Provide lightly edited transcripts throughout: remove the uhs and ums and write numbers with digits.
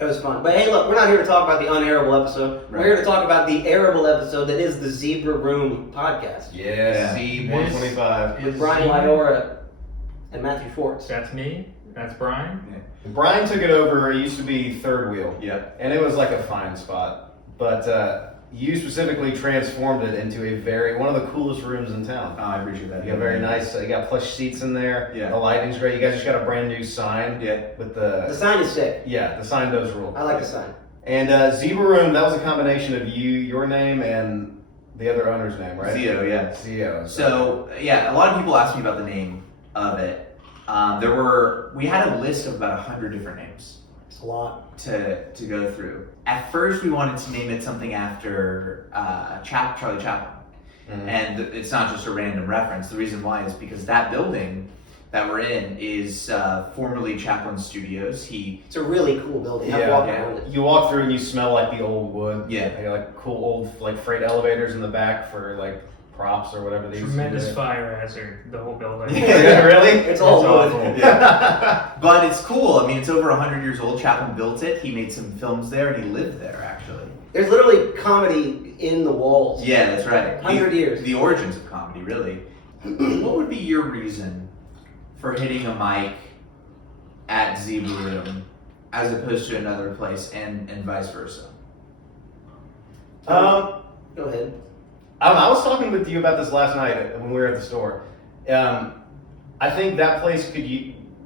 It was fun. But hey, look, we're not here to talk about the unairable episode. Right. We're here to talk about the airable episode that is the Zebra Room podcast Yeah, Z125. with Brian Lyora and Matthew Forts. That's me. That's Brian. Brian took it over. It used to be third wheel. Yeah. And it was like a fine spot. But you specifically transformed it into one of the coolest rooms in town. Oh, I appreciate that. You got very nice, you got plush seats in there. Yeah. The lighting's great. You guys just got a brand new sign. Yeah. With The sign is sick. the sign does rule. I like the sign. And Zebra Room, that was a combination of your name, and the other owner's name, right? Zio, yeah. Zio. So, yeah, a lot of people asked me about the name of it. We had a list of about 100 different names It's a lot. to go through. At first, we wanted to name it something after Charlie Chaplin. Mhm. And it's not just a random reference. The reason why is because that building that we're in is formerly Chaplin Studios. It's a really cool building. I've Yeah, walked yeah. around it. You walk through and you smell like the old wood. Yeah. They got like cool old like freight elevators in the back for like props or whatever they Tremendous use. fire hazard. The whole building. Yeah, really? It's all wood. awful. Yeah. But it's cool. I mean, it's over 100 years old. Chaplin built it. He made some films there, and he lived there, actually. There's literally comedy in the walls. Yeah, that's right. 100 years. The origins of comedy, really. What would be your reason for hitting a mic at Zebra Room as opposed to another place, and vice versa? Go ahead. I was talking with you about this last night when we were at the store. I think that place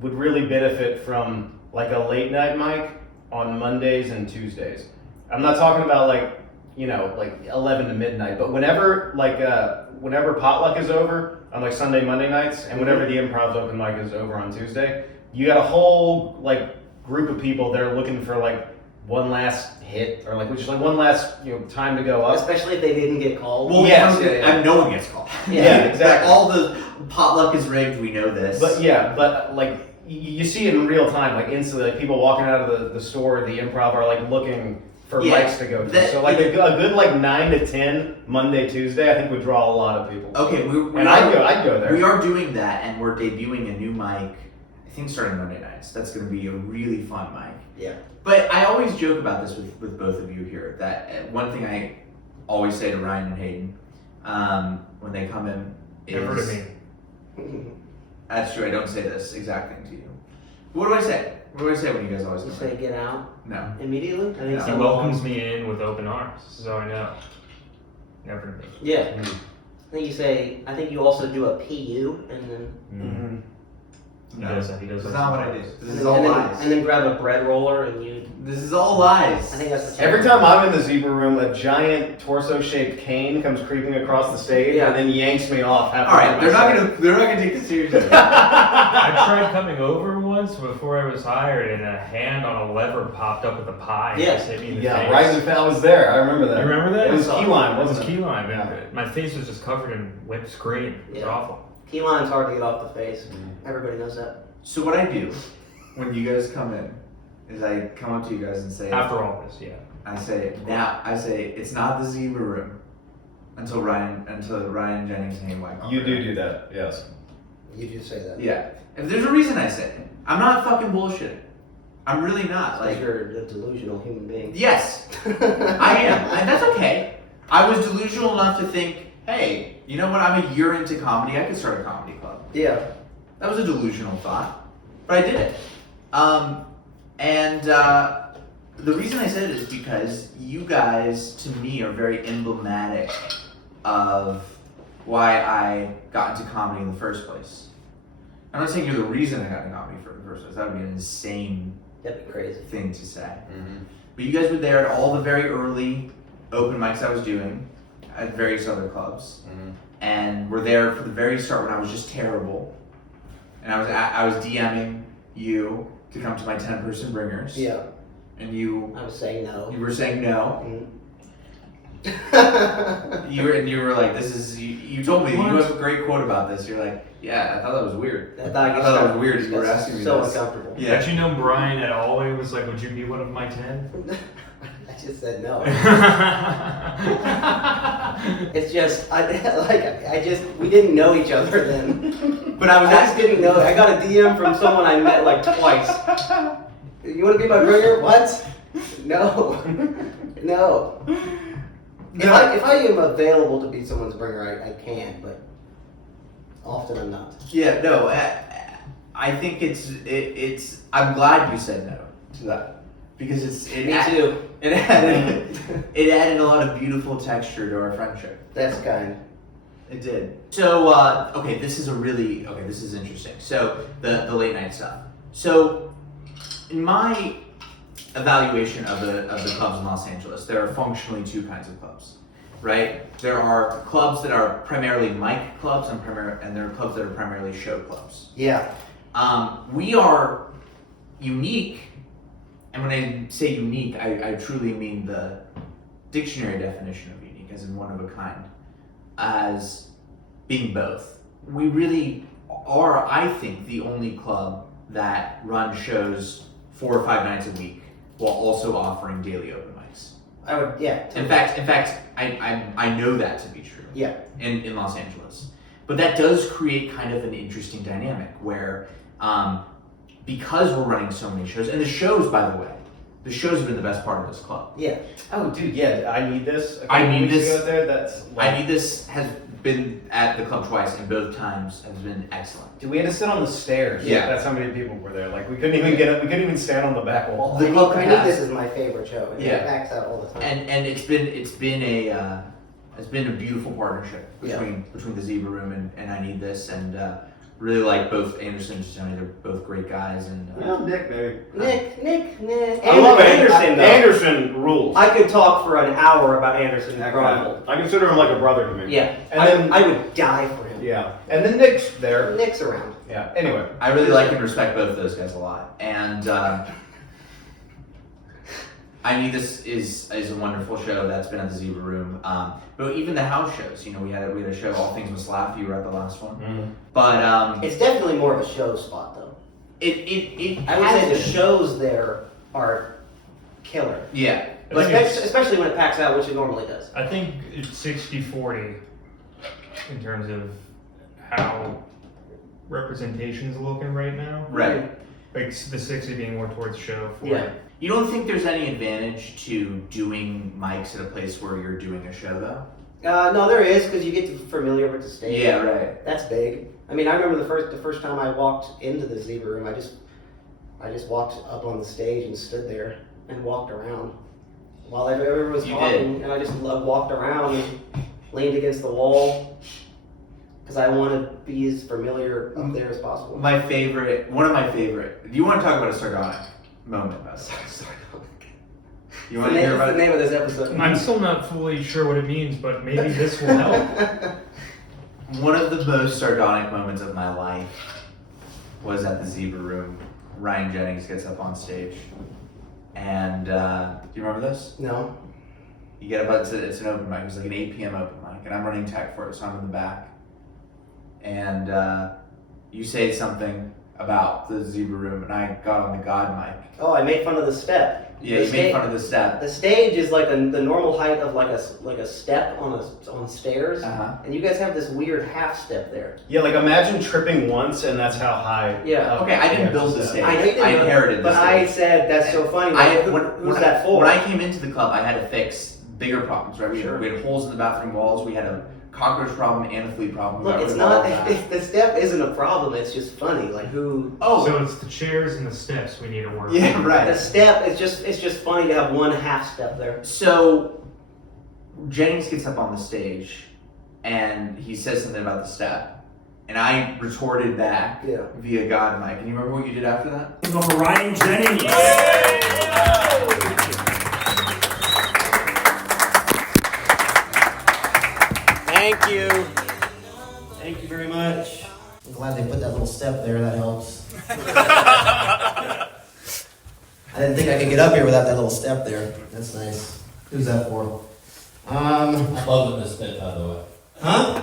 would really benefit from like a late night mic on Mondays and Tuesdays. I'm not talking about like 11 to midnight, but whenever potluck is over on like Sunday, Monday nights, and whenever the Improv's open mic is over on Tuesday, you got a whole like group of people that are looking for like one last hit or like just like one last time to go up. Especially if they didn't get called. Well, Yes. and no one gets called. Yeah, exactly. All the potluck is rigged. We know this. But like you see it in real time, like instantly, like people walking out of the store, the Improv are like looking for Yeah, mics to go to. that- So like a good like 9 to 10 Monday, Tuesday, I think would draw a lot of people. Okay, I'd go there. We are doing that, and we're debuting a new mic. I think starting Monday nights. That's going to be a really fun mic. Yeah. But I always joke about this with both of you here. That one thing I always say to Ryan and Hayden when they come in is, Never to me. That's true. I don't say this exact thing to you. What do I say? What do I say when you guys always You come say in? get out No. immediately? I think No. He so. welcomes me in with open arms, so I know. Never to me. Yeah. Mhm. I think you also do a PU and then Mhm. He does that. He does That's that not what I sometimes. do. This is all lies. and then grab a bread roller and you. This is all lies. I think that's the Every time I'm in the Zebra Room, a giant torso-shaped cane comes creeping across the stage Yeah. and then yanks me off. All right, they're not gonna take this seriously. I tried coming over once before I was hired, and a hand on a lever popped up with a pie. and Yeah. just hit me in the Yeah, face. right in the I was there. I remember that. You remember that? It was I saw key line, It was wasn't it? key lime. Yeah. My face was just covered in whipped cream. It was Yeah. awful. Key lime's hard to get off the face. Mhm. Everybody knows that. So what I do when you guys come in is I come up to you guys and say, After all this, yeah. I say it's not the Zebra Room until Ryan Jennings and Hayden You do that, yes. You do say that. Yeah. If there's a reason I say it, I'm not fucking bullshitting. I'm really not. Like Like, you're a delusional human being. yes, I am, and that's okay. I was delusional enough to think, hey, you know what? I'm a year into comedy. I could start a comedy club. Yeah. That was a delusional thought, but I did it. The reason I said it is because you guys, to me, are very emblematic of why I got into comedy in the first place. I'm not saying you're the reason I got into comedy in the first place. That would be an insane That'd be crazy. thing to say. Mm-hmm. But you guys were there at all the very early open mics I was doing at various other clubs, Mm-hmm. and were there for the very start when I was just terrible. And I was DMing you to come to my 10-person bringers. Yeah. And you I was saying no. were saying no. Mm. You were like, this is you told me What? you have a great quote about this. You're like, yeah, I thought that was weird. I thought that was weird. You were asking me so this. uncomfortable. Yeah. Don't you know Brian at Alway was like, would you be one of my 10? I just said no. It's just, we didn't know each other then. But I was I just asking. didn't know. I got a DM from someone I met like twice. You want to be my bringer? What? No. No. If I am available to be someone's bringer, I can, but often I'm not. Yeah, no, I think it's. I'm glad you said no to that because Me too. It added a lot of beautiful texture to our friendship. That's kind. It did. So okay, this is interesting. So the late night stuff. So in my evaluation of the clubs in Los Angeles, there are functionally two kinds of clubs, right? There are clubs that are primarily mic clubs and there are clubs that are primarily show clubs. Yeah. We are unique, and when I say unique, I truly mean the dictionary definition of unique, as in one of a kind, as being both. We really are, I think, the only club that runs shows 4 or 5 nights a week while also offering daily open mics. I would, yeah. In fact, I know that to be true. Yeah. In Los Angeles, but that does create kind of an interesting dynamic where, because we're running so many shows, and the shows, by the way, the shows have been the best part of this club. Yeah. Oh, dude, yeah, I Need This. I Need weeks This. ago there, that's like, I Need This has been at the club twice, and both times has been excellent. Dude, we had to sit on the stairs. Yeah. That's how many people were there. Like we couldn't even get up. We couldn't even stand on the back wall. The club I capacity- Need This is my favorite show. And Yeah. it backs out all the time. And it's been a beautiful partnership between the Zebra Room and I Need This, and really like both Anderson and Tony. They're both great guys, and Nick, baby. Nick. I love Anderson, though. Anderson rules. I could talk for an hour about Anderson Chronicle. I consider him like a brother to me. Yeah. And then I would die for him. yeah, and then Nick's there. Nick's around. Yeah. Anyway, I really like and respect both of those guys a lot. And I Need This is a wonderful show that's been at the Zebra Room. But even the house shows, we had a show, All Things Must Laugh. You were at the last one, but It's definitely more of a show spot, though. I would has say the been. shows there are killer. Yeah, But I think it's- especially when it packs out, which it normally does. I think it's 60-40 in terms of how representation's looking right now. right. Like the 60 being more towards show. 40. Yeah. You don't think there's any advantage to doing mics at a place where you're doing a show, though? No, there is, because you get familiar with the stage. Yeah, right. That's big. I mean, I remember the first time I walked into the Zebra Room, I just walked up on the stage and stood there and walked around while everyone was You talking, and I just walked around and leaned against the wall because I want to be as familiar up there as possible. One of my favorite. Do you want to talk about a sardonic moment? By the way? Sorry. You want to hear about the it? name of this episode? I'm still not fully sure what it means, but maybe this will help. One of the most sardonic moments of my life was at the Zebra Room. Ryan Jennings gets up on stage, and do you remember this? No. You get up, it's an open mic. It was like an 8 p.m. open mic, and I'm running tech for it, so I'm in the back. And you say something about the Zebra Room, and I got on the God mic. Oh, I made fun of the step. Yeah, you made fun of the step. The stage is like the normal height of like a step on stairs, and you guys have this weird half step there. yeah, like imagine tripping once and that's how high. Yeah. Okay, I didn't build the stage. I didn't, I inherited the but I stage. said that's so funny. Like, who's that for? When I came into the club, I had to fix bigger problems, right? We Sure. had holes in the bathroom walls. We had a cockroach problem and a flea problem. We Look, got it's rid of all not. of that. If the step isn't a problem, it's just funny. Like who? Oh, So it's the chairs and the steps we need to work yeah, on. The right. step. It's just funny to have one half step there. So Jennings gets up on the stage and he says something about the step, and I retorted back Yeah. via God mic. And you remember what you did after that? Go for Ryan Jennings. Thank you. Thank you very much. I'm glad they put that little step there, that helps. I didn't think I could get up here without that little step there. That's nice. Who's that for? I'm loving this bit, by the way. Huh?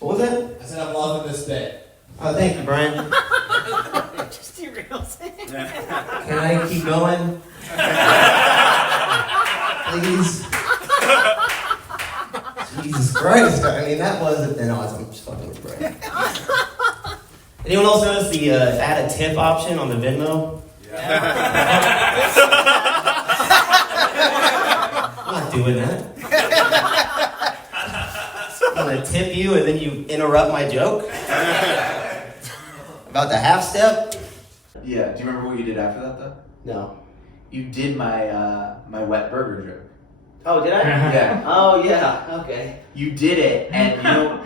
What was that? I said I'm loving this bit. Oh, thank you, Brian. Just derails it. Can I keep going? Please? Jesus Christ. I mean, that wasn't... No, I'm just fucking with Brian. Anyone else notice the add a tip option on the Venmo? Yeah. I'm not doing that. I'm gonna tip you and then you interrupt my joke? About the half step? Yeah. Do you remember what you did after that though? No. You did my my wet burger joke. Oh, did I? Yeah. Oh, yeah. Okay. You did it, and you know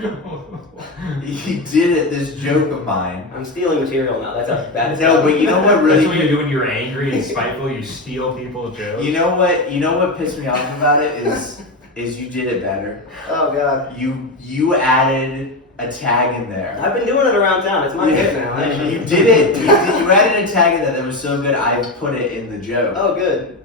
you did it. This joke of mine. I'm stealing material now. That's how bad it's No, but you know what That's really. what you do when you're angry and spiteful. You steal people's jokes. You know what? You know what pissed me off about it is you did it better. Oh, God. You added a tag in there. I've been doing it around town. It's my hit now, actually. You did it. You added a tag in that was so good. I put it in the joke. Oh, good.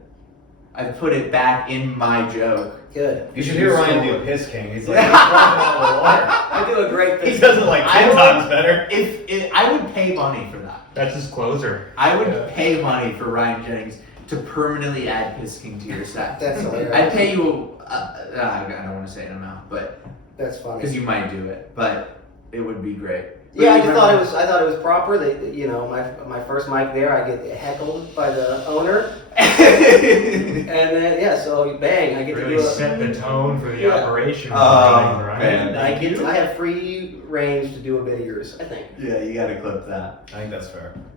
I put it back in my joke. Good. You should hear Ryan do a piss king. He's like, he's throwing it all the water. I do a great He thing. does it like 10 times better. If I would pay money for that. That's his closer. I would Yeah. pay money for Ryan Jennings to permanently add piss king to your set. That's hilarious. I'd pay you. I don't want to say an amount, but That's funny. because you might do it, but it would be great. Yeah, I But just you thought it remember- was. I thought it was proper. That my first mic there, I get heckled by the owner, and then so bang, I get Really to do set the tone for the Yeah. operation. Oh, right? man. I have free range to do a bit of yours. I think. Yeah, you gotta clip that. I think that's fair.